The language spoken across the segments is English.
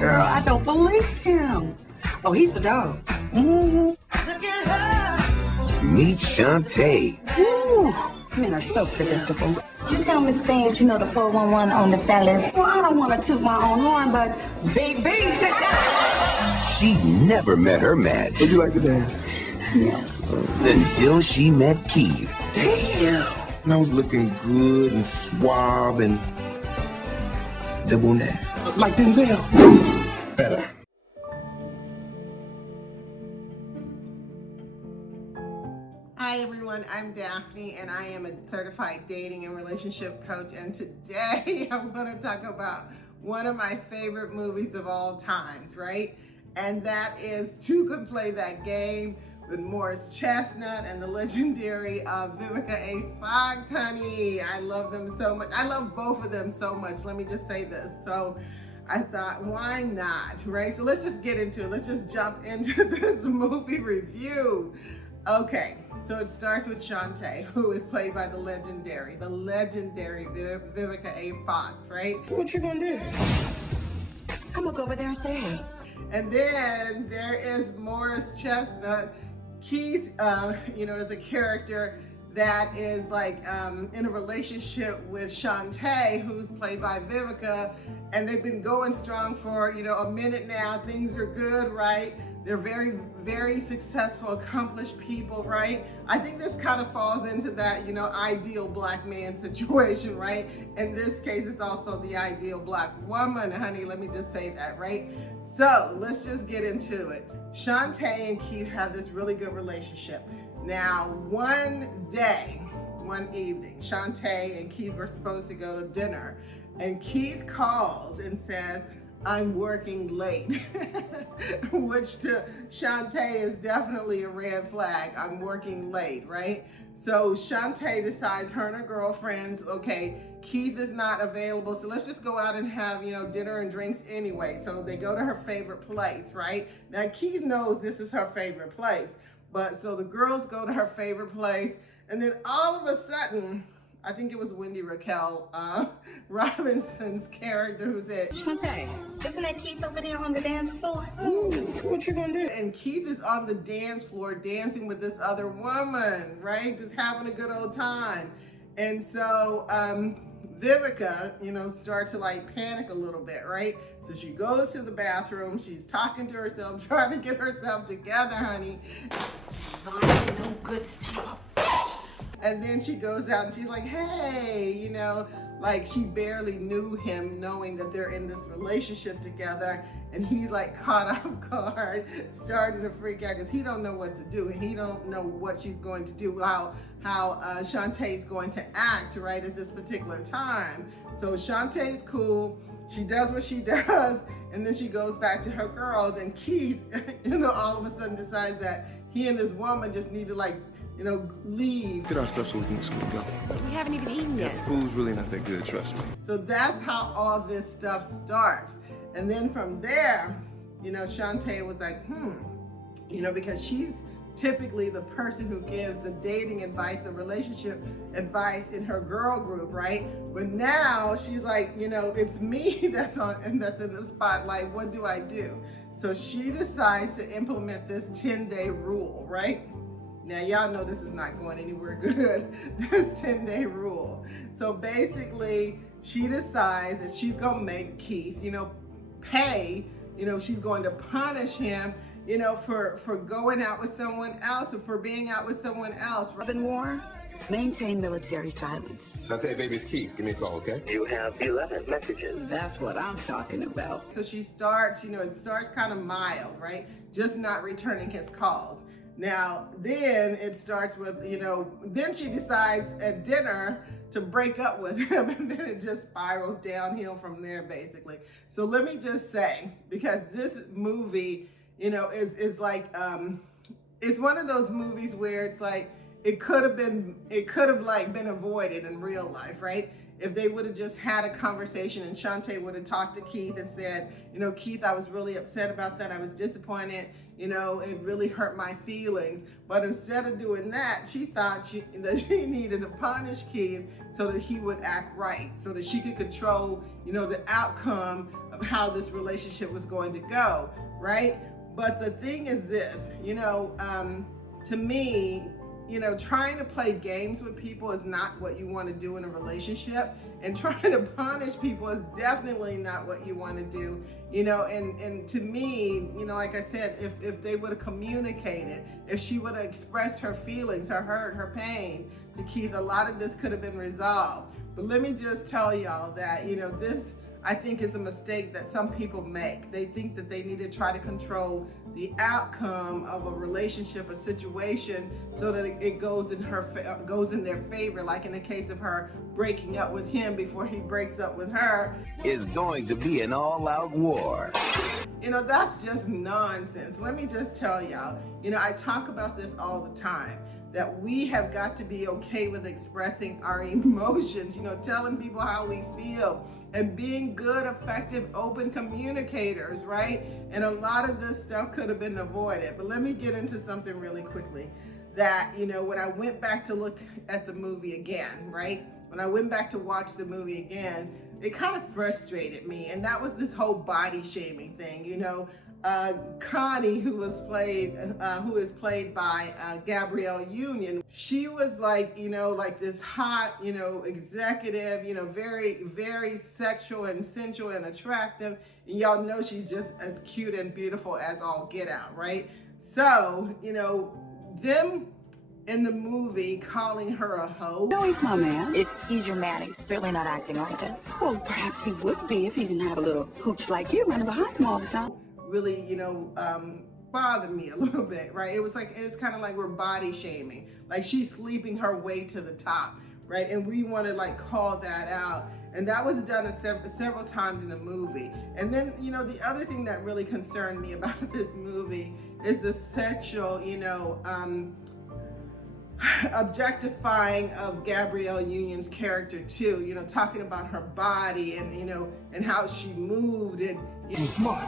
Girl, I don't believe him. Oh, he's the dog. Mm-hmm. Look at her. Meet Shantae. Ooh, men are so predictable. You tell Miss Thing that you know the 411 on the fellas. Well, I don't want to toot my own horn, but big B. She never met her match. Would you like to dance? Yes. Until she met Keith. Damn. And I was looking good and suave and double that. Like Denzel. Better. Hi everyone, I'm Daphney and I am a certified dating and relationship coach, and today I want to talk about one of my favorite movies of all times, right? And that is Two Can Play That Game with Morris Chestnut and the legendary Vivica A. Fox, honey. I love them so much. I love both of them so much. Let me just say this. So I thought, why not, right? So let's just get into it. Let's just jump into this movie review. Okay, so it starts with Shantae, who is played by the legendary Vivica A. Fox, right? What you gonna do? I'm gonna go over there and say hey. And then there is Morris Chestnut. Keith, is a character that is like in a relationship with Shantae, who's played by Vivica, and they've been going strong for, a minute now. Things are good, right? They're very, very successful, accomplished people, right? I think this kind of falls into that, ideal black man situation, right? In this case, it's also the ideal black woman, honey. Let me just say that, right? So let's just get into it. Shantae and Keith have this really good relationship. Now, one evening, Shantae and Keith were supposed to go to dinner, and Keith calls and says, "I'm working late," which to Shantae is definitely a red flag. I'm working late, right? So Shantae decides, her and her girlfriends, okay, Keith is not available, so let's just go out and have, dinner and drinks anyway. So they go to her favorite place, right? Now Keith knows this is her favorite place, but so the girls go to her favorite place, and then all of a sudden, I think it was Wendy Raquel Robinson's character who said, Shantae, isn't that Keith over there on the dance floor? Ooh, what you gonna do? And Keith is on the dance floor dancing with this other woman, right? Just having a good old time. And so Vivica, starts to like panic a little bit, right? So she goes to the bathroom, she's talking to herself, trying to get herself together, honey. No good son of a bitch. And then she goes out and she's like, hey, like she barely knew him, knowing that they're in this relationship together. And he's like caught off guard, starting to freak out because he don't know what to do. And he don't know what she's going to do, how Shantae's going to act, right, at this particular time. So Shantae's cool. She does what she does. And then she goes back to her girls. And Keith, all of a sudden decides that he and this woman just need to leave. Get our stuff so we can go. We haven't even eaten yet. Food's really not that good, trust me. So that's how all this stuff starts. And then from there, Shantae was like, because she's typically the person who gives the dating advice, the relationship advice in her girl group, right? But now she's like, it's me that's in the spotlight. What do I do? So she decides to implement this 10-day rule, right? Now, y'all know this is not going anywhere good, this 10-day rule. So basically, she decides that she's gonna make Keith, pay, she's going to punish him, for going out with someone else or for being out with someone else. Urban war, maintain military silence. Shantae, baby's Keith. Give me a call, okay? You have 11 messages. That's what I'm talking about. So she starts, it starts kind of mild, right? Just not returning his calls. Now, then it starts with, then she decides at dinner to break up with him, and then it just spirals downhill from there, basically. So let me just say, because this movie, is like, it's one of those movies where it's like, it could have been avoided in real life, right? if they would have just had a conversation and Shantae would have talked to Keith and said, Keith, I was really upset about that. I was disappointed. It really hurt my feelings. But instead of doing that, she thought that she needed to punish Keith so that he would act right, so that she could control, the outcome of how this relationship was going to go, right? But the thing is this, to me, trying to play games with people is not what you want to do in a relationship, and trying to punish people is definitely not what you want to do, and to me, like I said, if they would have communicated, if she would have expressed her feelings, her hurt, her pain to Keith, a lot of this could have been resolved. But let me just tell y'all that, this, I think, is a mistake that some people make. They think that they need to try to control the outcome of a relationship, a situation, so that it goes in their favor. Like in the case of her breaking up with him before he breaks up with her. Is going to be an all-out war. That's just nonsense. Let me just tell y'all, I talk about this all the time, that we have got to be okay with expressing our emotions, telling people how we feel, and being good, effective, open communicators, right? And a lot of this stuff could have been avoided. But let me get into something really quickly that, when I went back to look at the movie again, right? When I went back to watch the movie again, it kind of frustrated me. And that was this whole body shaming thing, Connie, who is played by Gabrielle Union. She was like, like this hot, executive, very, very sexual and sensual and attractive. And y'all know she's just as cute and beautiful as all get out, right? So, them in the movie calling her a hoe. No, he's my man. If he's your man, he's certainly not acting like it. Well, perhaps he would be if he didn't have a little hooch like you running behind him all the time. Really, bothered me a little bit, right? It's kind of like we're body shaming. Like she's sleeping her way to the top, right? And we want to like call that out. And that was done several times in the movie. And then, the other thing that really concerned me about this movie is the sexual, objectifying of Gabrielle Union's character too, talking about her body and, and how she moved and smart.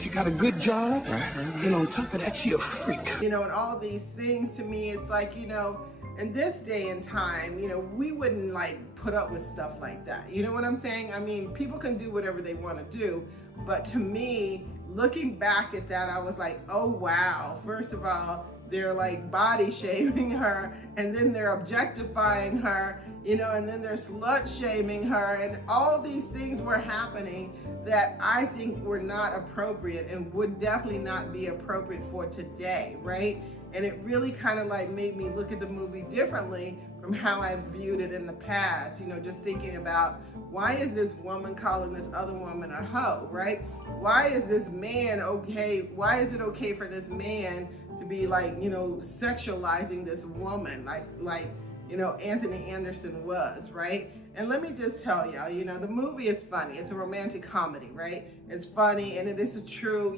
She got a good job, and on top of that, she a freak. And all these things. To me, it's like, in this day and time, we wouldn't like put up with stuff like that. You know what I'm saying? I mean, people can do whatever they want to do, but to me, looking back at that, I was like, oh wow. First of all, they're like body shaming her, and then they're objectifying her, and then they're slut shaming her, and all these things were happening that I think were not appropriate and would definitely not be appropriate for today, right? And it really kind of like made me look at the movie differently from how I viewed it in the past, just thinking about, why is this woman calling this other woman a hoe, right? Why is this man okay? Why is it okay for this man to be like, sexualizing this woman like Anthony Anderson was, right? And let me just tell y'all, the movie is funny. It's a romantic comedy, right? It's funny, and it is a true,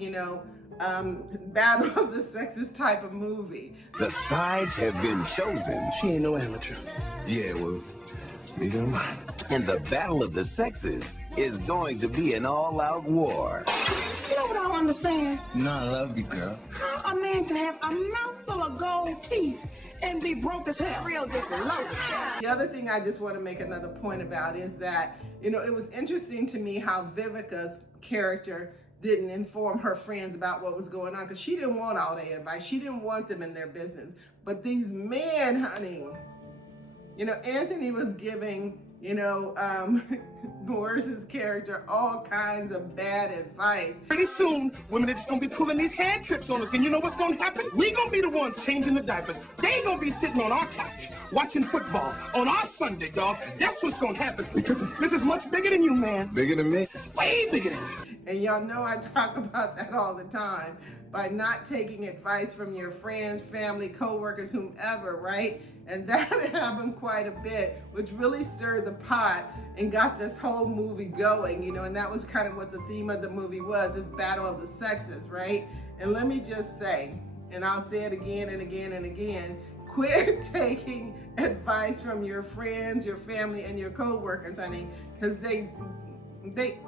battle of the sexes type of movie. The sides have been chosen. She ain't no amateur. Yeah, well, neither am I. and the battle of the sexes is going to be an all-out war. You know what I don't understand? No, I love you, girl. How a man can have a mouthful of gold teeth and be broke as hell. Real just loaded. The other thing I just want to make another point about is that, it was interesting to me how Vivica's character didn't inform her friends about what was going on, because she didn't want all their advice. She didn't want them in their business. But these men, honey, Anthony was giving, Morris's character all kinds of bad advice. Pretty soon, women are just gonna be pulling these hand trips on us, and you know what's gonna happen? We gonna be the ones changing the diapers. They gonna be sitting on our couch, watching football on our Sunday, dog. That's what's gonna happen. This is much bigger than you, man. Bigger than me? It's way bigger than you. And y'all know I talk about that all the time, by not taking advice from your friends, family, co-workers, whomever, right? And that happened quite a bit, which really stirred the pot and got this whole movie going, and that was kind of what the theme of the movie was, this battle of the sexes, right? And let me just say, and I'll say it again and again and again, quit taking advice from your friends, your family, and your co-workers, honey, because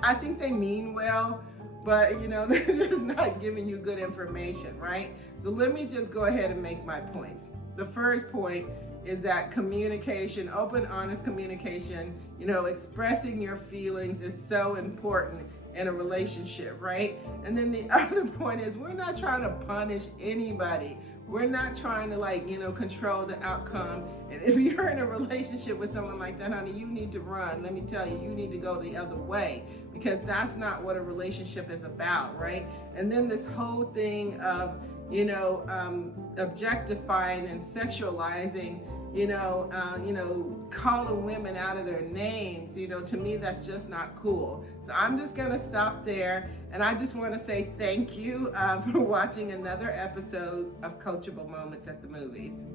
I think they mean well, but you know, they're just not giving you good information, right? So let me just go ahead and make my points. The first point is that communication, open, honest communication, you know, expressing your feelings is so important in a relationship, right? And then the other point is we're not trying to punish anybody. We're not trying to, like, you know, control the outcome. And if you're in a relationship with someone like that, honey, you need to run. Let me tell you, you need to go the other way, because that's not what a relationship is about, right? And then this whole thing of, you know, objectifying and sexualizing, you know, calling women out of their names, you know, to me, that's just not cool. So I'm just gonna stop there. And I just wanna say thank you for watching another episode of Coachable Moments at the Movies.